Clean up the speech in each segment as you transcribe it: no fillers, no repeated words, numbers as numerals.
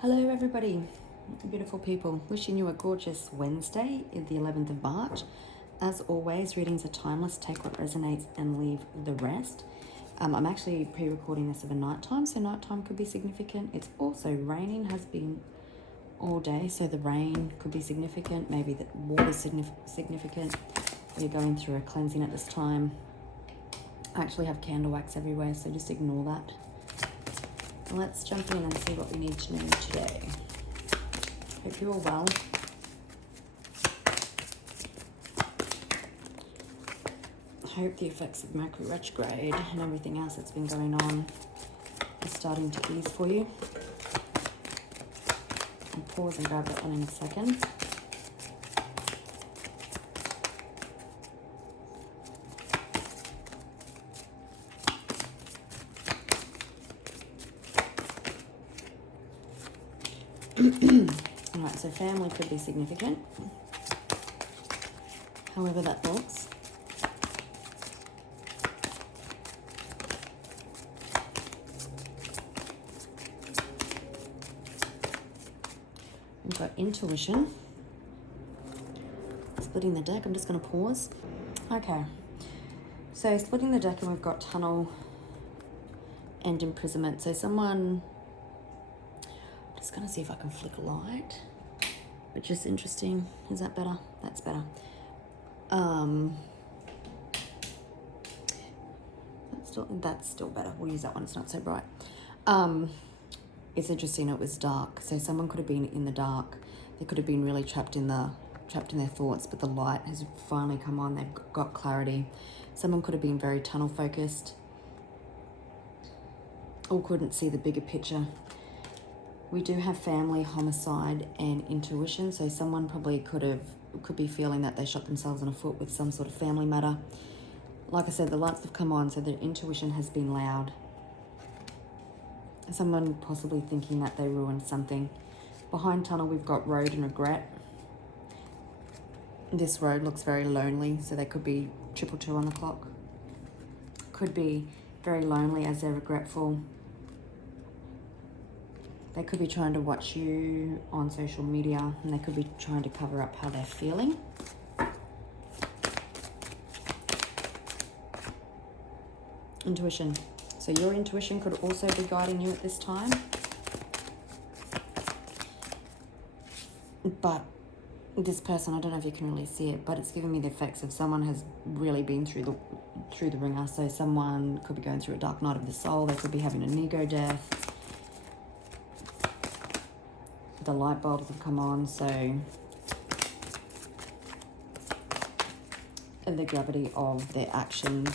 Hello everybody, beautiful people. Wishing you a gorgeous Wednesday, the 11th of March. As always, readings are timeless. Take what resonates and leave the rest. I'm actually pre-recording this of a nighttime, so nighttime could be significant. It's also raining, has been all day, so the rain could be significant. Maybe the water's significant. You're going through a cleansing at this time. I actually have candle wax everywhere, so just ignore that. Let's jump in and see what we need to know today. Hope you're all well. Hope the effects of Mercury retrograde and everything else that's been going on is starting to ease for you. I'll pause and grab that one in a second. Alright, so family could be significant, however that looks. We've got intuition. Splitting the deck, I'm just going to pause. Okay, so splitting the deck, and we've got tunnel and imprisonment. So someone... Just gonna see if I can flick a light, which is interesting. Is that better? That's better. That's still better. We'll use that one. It's not so bright. It's interesting. It was dark, so someone could have been in the dark. They could have been really trapped in their thoughts, but the light has finally come on. They've got clarity. Someone could have been very tunnel focused, or couldn't see the bigger picture. We do have family, homicide, and intuition. So someone probably could be feeling that they shot themselves in the foot with some sort of family matter. Like I said, the lights have come on, so their intuition has been loud. Someone possibly thinking that they ruined something. Behind tunnel, we've got road and regret. This road looks very lonely, so they could be 222 on the clock. Could be very lonely as they're regretful. They could be trying to watch you on social media, and they could be trying to cover up how they're feeling. Intuition. So your intuition could also be guiding you at this time. But this person, I don't know if you can really see it, but it's giving me the effects of someone has really been through the ringer. So someone could be going through a dark night of the soul. They could be having an ego death. The light bulbs have come on, so the gravity of their actions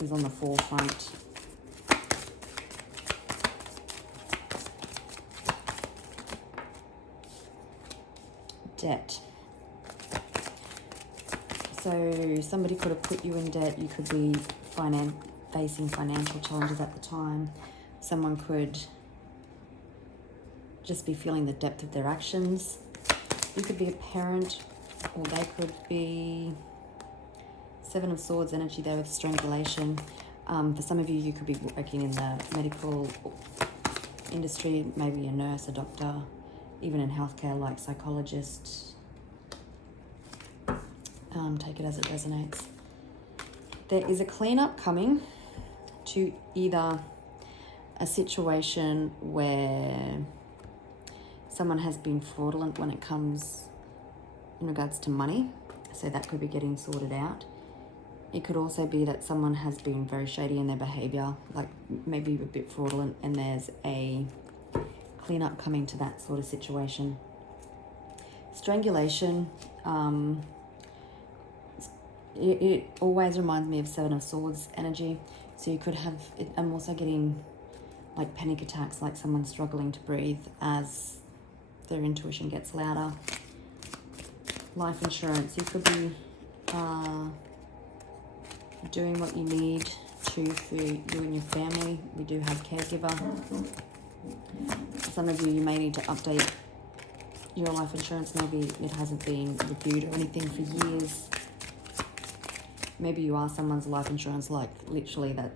is on the forefront. Debt. So somebody could have put you in debt. You could be facing financial challenges at the time. Someone could just be feeling the depth of their actions. You could be a parent, or they could be Seven of Swords energy there with strangulation. For some of you, you could be working in the medical industry, maybe a nurse, a doctor, even in healthcare like psychologist. Take it as it resonates. There is a cleanup coming to either a situation where someone has been fraudulent when it comes in regards to money, so that could be getting sorted out. It could also be that someone has been very shady in their behavior, like maybe a bit fraudulent, and there's a cleanup coming to that sort of situation. Strangulation, it always reminds me of Seven of Swords energy, so you could have, I'm also getting like panic attacks, like someone struggling to breathe as their intuition gets louder. Life insurance, you could be doing what you need to for you and your family. We do have caregiver. Some of you may need to update your life insurance. Maybe it hasn't been reviewed or anything for years. Maybe you are someone's life insurance, like literally that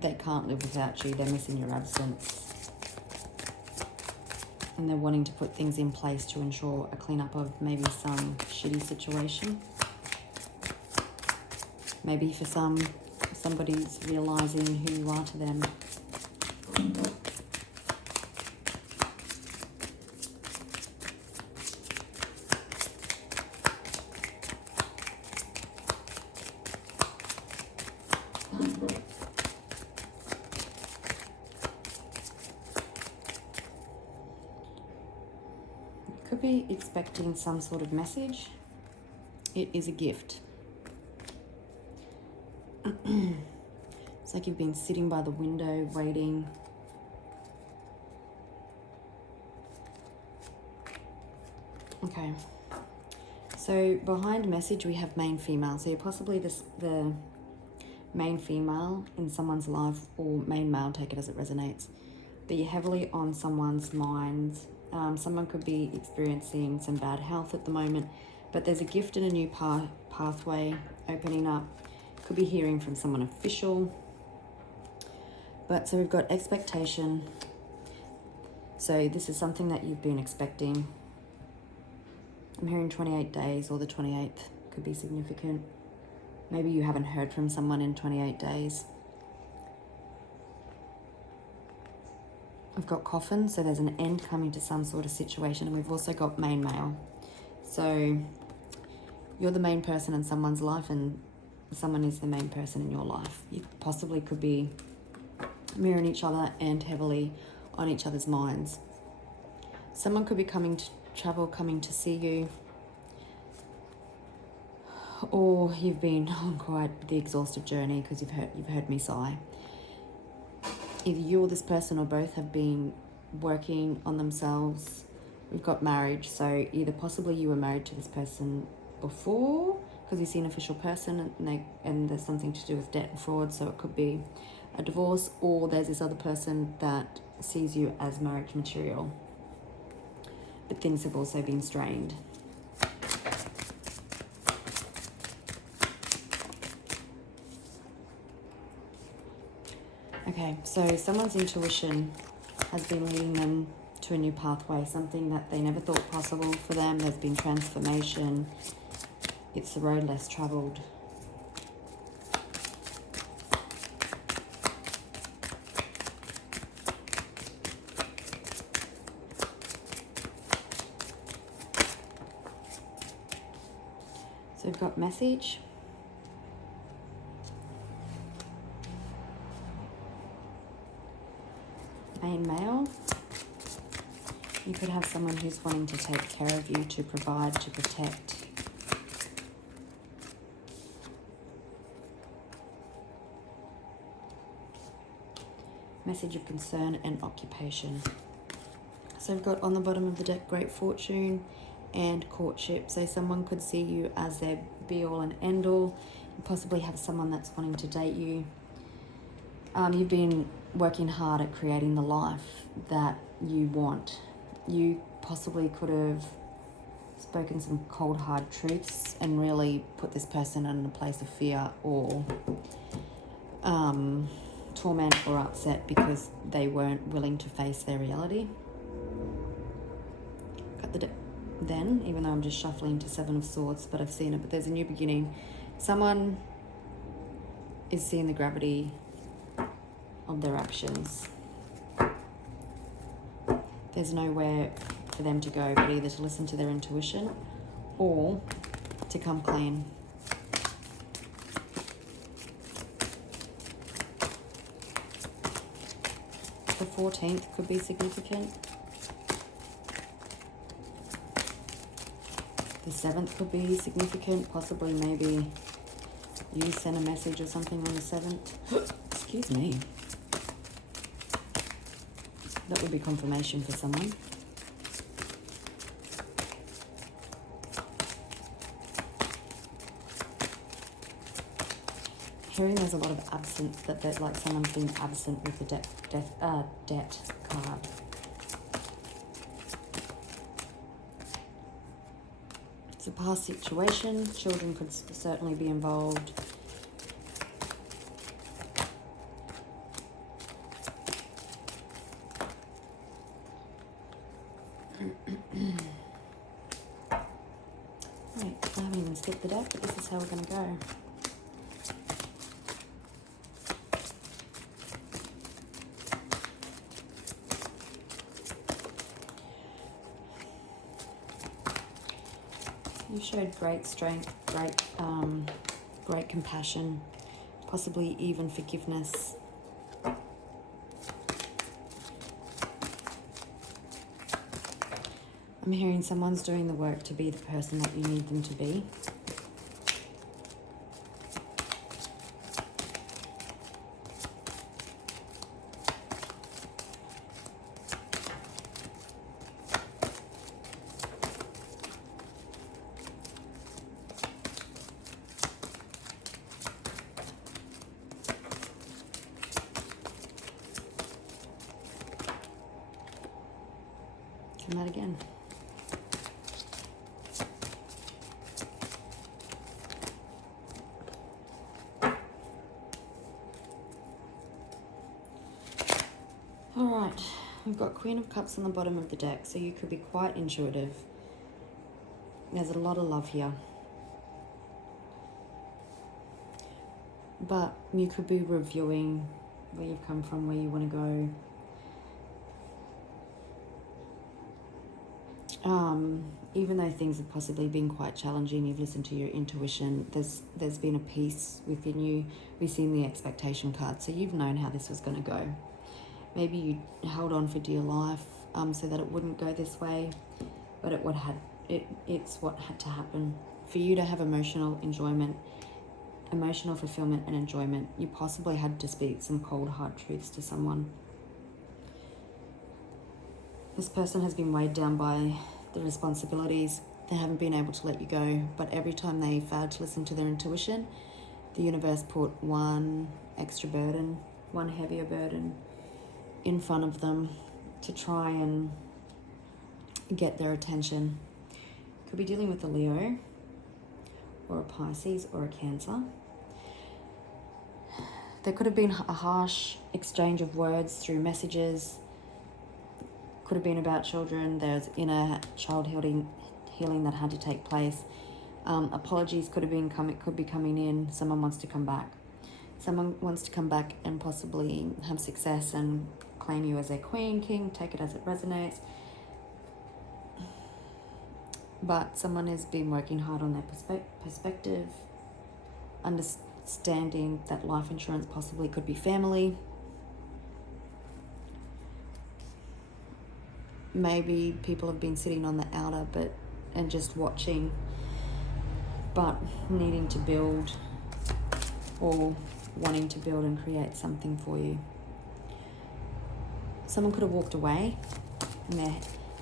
they can't live without you. They're missing your absence. and they're wanting to put things in place to ensure a cleanup of maybe some shitty situation. Maybe for somebody's realizing who you are to them. Could be expecting some sort of message. It is a gift. It's like you've been sitting by the window waiting. Okay. So behind message we have main female. So you're possibly the main female in someone's life, or main male, take it as it resonates. But you're heavily on someone's minds. Someone could be experiencing some bad health at the moment, but there's a gift and a new pathway opening up. Could be hearing from someone official. But so we've got expectation. So this is something that you've been expecting. I'm hearing 28 days, or the 28th could be significant. Maybe you haven't heard from someone in 28 days. We've got coffin, so there's an end coming to some sort of situation, and we've also got main male. So you're the main person in someone's life, and someone is the main person in your life. You possibly could be mirroring each other and heavily on each other's minds. Someone could be coming to see you, or you've been on quite the exhaustive journey, because you've heard me sigh. Either you or this person or both have been working on themselves. We've got marriage, so either possibly you were married to this person before, because you see an official person, and there's something to do with debt and fraud, so it could be a divorce, or there's this other person that sees you as marriage material, but things have also been strained. Okay, so someone's intuition has been leading them to a new pathway, something that they never thought possible for them. There's been transformation. It's the road less traveled. So we've got message. Main male. You could have someone who's wanting to take care of you, to provide, to protect. Message of concern and occupation. So we've got on the bottom of the deck, great fortune and courtship. So someone could see you as their be-all and end-all. You possibly have someone that's wanting to date you. You've been working hard at creating the life that you want. You possibly could have spoken some cold, hard truths and really put this person in a place of fear or torment or upset because they weren't willing to face their reality. Got the then, even though I'm just shuffling to Seven of Swords, but I've seen it, but there's a new beginning. Someone is seeing the gravity of their actions. There's nowhere for them to go but either to listen to their intuition or to come clean. The 14th could be significant. The 7th could be significant. Possibly maybe you send a message or something on the 7th. Excuse me. That would be confirmation for someone. Hearing there's a lot of absence, that like someone's been absent with the debt card. It's a past situation. Children could certainly be involved. Wait, I haven't even skipped the deck, but this is how we're going to go. You showed great strength, great compassion, possibly even forgiveness. I'm hearing someone's doing the work to be the person that you need them to be. Come out again. Alright, we've got Queen of Cups on the bottom of the deck, so you could be quite intuitive. There's a lot of love here. But you could be reviewing where you've come from, where you want to go. Even though things have possibly been quite challenging, you've listened to your intuition, there's been a peace within you. We've seen the expectation card, so you've known how this was going to go. Maybe you held on for dear life so that it wouldn't go this way, but it's what had to happen. For you to have emotional enjoyment, emotional fulfillment and enjoyment, you possibly had to speak some cold, hard truths to someone. This person has been weighed down by the responsibilities. They haven't been able to let you go, but every time they failed to listen to their intuition, the universe put one extra burden, one heavier burden in front of them to try and get their attention. Could be dealing with a Leo or a Pisces or a Cancer. There could have been a harsh exchange of words through messages. Could have been about children. There's inner child healing that had to take place. Apologies could be coming in. Someone wants to come back. Someone wants to come back and possibly have success and claim you as their queen, king, take it as it resonates. But someone has been working hard on their perspective, understanding that life insurance possibly could be family. Maybe people have been sitting on the outer and just watching, but needing to build or wanting to build and create something for you. Someone could have walked away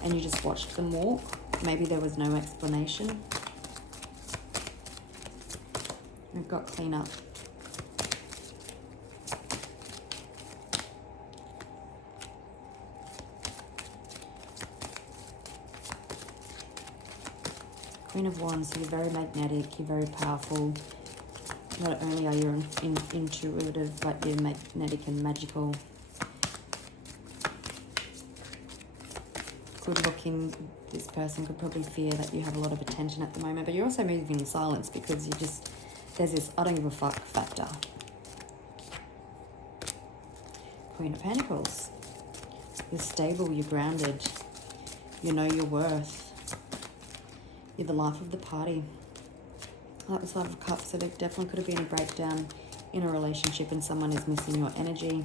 and you just watched them walk. Maybe there was no explanation. We've got clean up. Queen of Wands, so you're very magnetic, you're very powerful. Not only are you intuitive, but you're magnetic and magical. Good looking, this person could probably fear that you have a lot of attention at the moment, but you're also moving in silence because there's this I don't give a fuck factor. Queen of Pentacles. You're stable, you're grounded, you know your worth. You're the life of the party. Like the Five of Cups, so there definitely could have been a breakdown in a relationship and someone is missing your energy.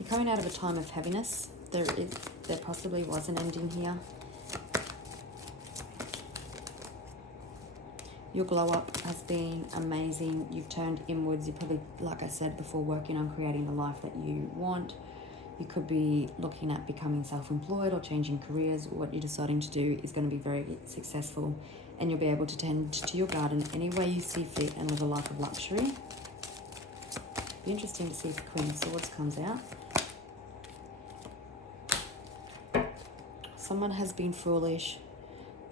You're coming out of a time of heaviness. There possibly was an ending here. Your glow up has been amazing. You've turned inwards. You're probably, like I said before, working on creating the life that you want. You could be looking at becoming self-employed or changing careers. What you're deciding to do is going to be very successful, and you'll be able to tend to your garden any way you see fit and live a life of luxury. Be interesting to see if the Queen of Swords comes out. Someone has been foolish.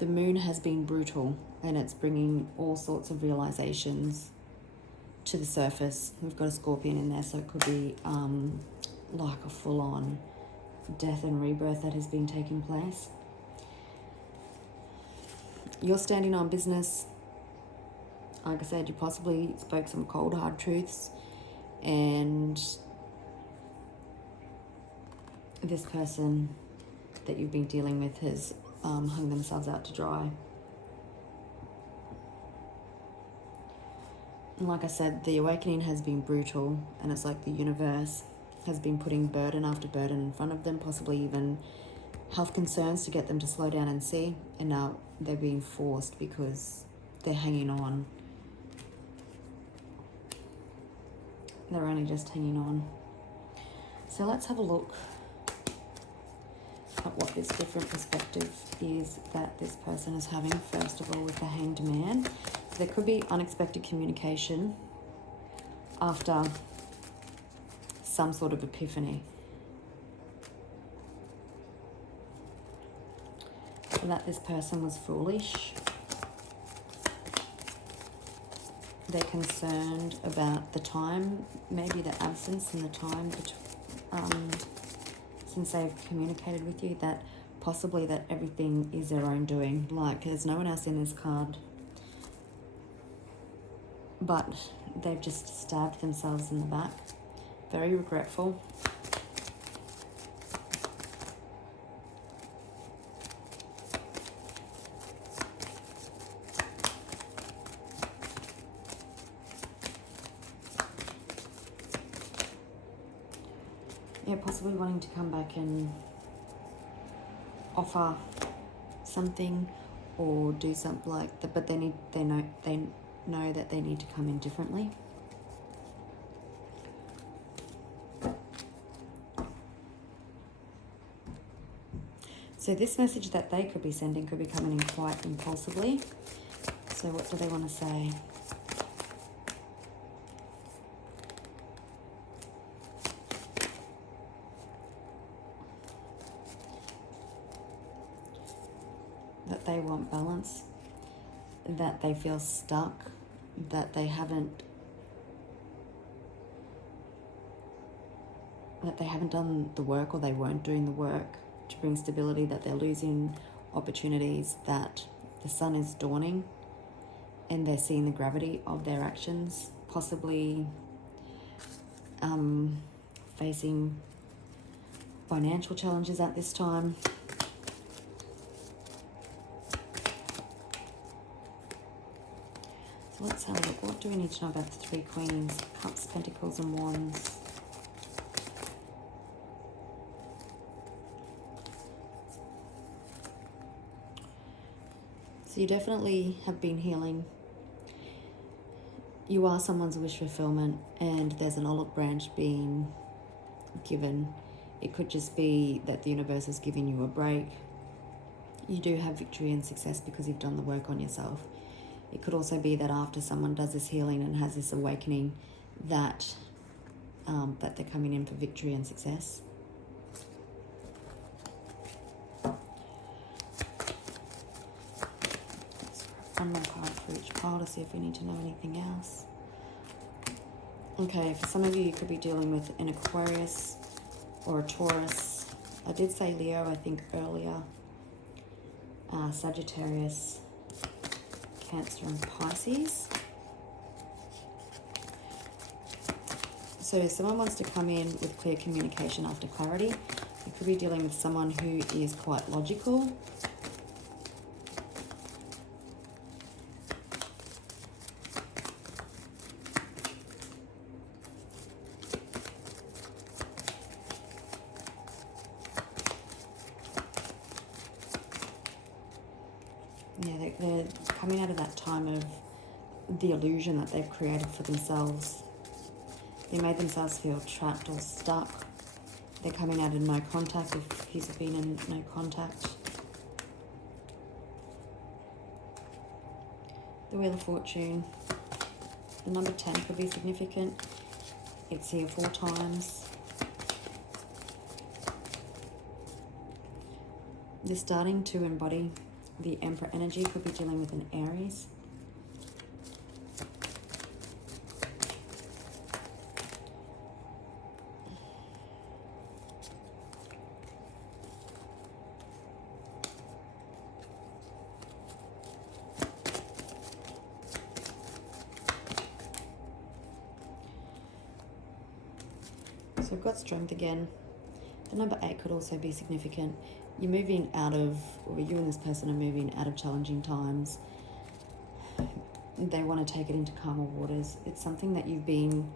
the moon has been brutal, and it's bringing all sorts of realizations to the surface. We've got a Scorpion in there, so it could be like a full-on death and rebirth that has been taking place. You're standing on business. Like I said, you possibly spoke some cold, hard truths, and this person that you've been dealing with has hung themselves out to dry. And like I said, the awakening has been brutal, and it's like the universe has been putting burden after burden in front of them, possibly even health concerns to get them to slow down and see, and now they're being forced because they're hanging on. They're only just hanging on. So let's have a look at what this different perspective is that this person is having, first of all, with the Hanged Man. So there could be unexpected communication after some sort of epiphany. That this person was foolish. They're concerned about the time, maybe the absence and the time since they've communicated with you, that possibly that everything is their own doing. Like, there's no one else in this card, but they've just stabbed themselves in the back. Very regretful. Yeah, possibly wanting to come back and offer something or do something like that, but they know that they need to come in differently. So this message that they could be sending could be coming in quite impulsively. So what do they want to say? That they want balance, that they feel stuck, that they haven't done the work, or they weren't doing the work to bring stability, that they're losing opportunities, that the sun is dawning and they're seeing the gravity of their actions, possibly facing financial challenges at this time. So let's have a look. What do we need to know about the Three Queens, Cups, Pentacles and Wands? So you definitely have been healing. You are someone's wish fulfillment, and there's an olive branch being given. It could just be that the universe is giving you a break. You do have victory and success because you've done the work on yourself. It could also be that after someone does this healing and has this awakening, that that they're coming in for victory and success. One more card for each pile to see if we need to know anything else. Okay, for some of you, you could be dealing with an Aquarius or a Taurus. I did say Leo, I think, earlier. Sagittarius, Cancer and Pisces. So if someone wants to come in with clear communication after clarity, you could be dealing with someone who is quite logical. Yeah, they're coming out of that time of the illusion that they've created for themselves. They made themselves feel trapped or stuck. They're coming out of no contact if he's been in no contact. The Wheel of Fortune. The number 10 could be significant. It's here 4 times. They're starting to embody The Emperor energy could be dealing with an Aries. So we've got strength again. The number 8 could also be significant. You're moving out of, or you and this person are moving out of challenging times. They want to take it into calmer waters. It's something that you've been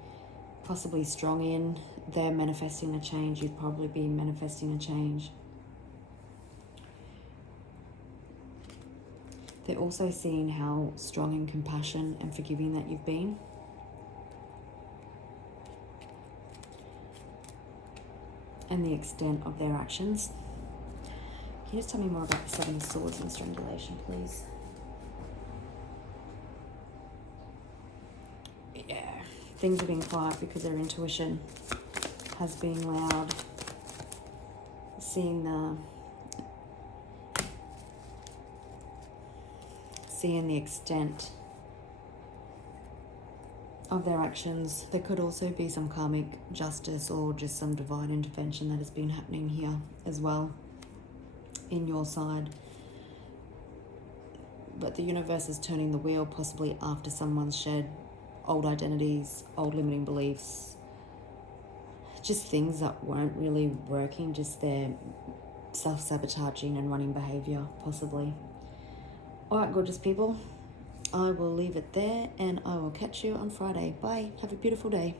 possibly strong in. They're manifesting a change. You'd probably be manifesting a change. They're also seeing how strong in compassion and forgiving that you've been. And the extent of their actions. Can you just tell me more about the Seven of Swords and strangulation, please? Yeah, things are being quiet because their intuition has been loud. Seeing the extent of their actions. There could also be some karmic justice or just some divine intervention that has been happening here as well in your side. But the universe is turning the wheel, possibly after someone's shed old identities, old limiting beliefs, just things that weren't really working, just their self-sabotaging and running behavior, possibly. All right, gorgeous people. I will leave it there and I will catch you on Friday. Bye. Have a beautiful day.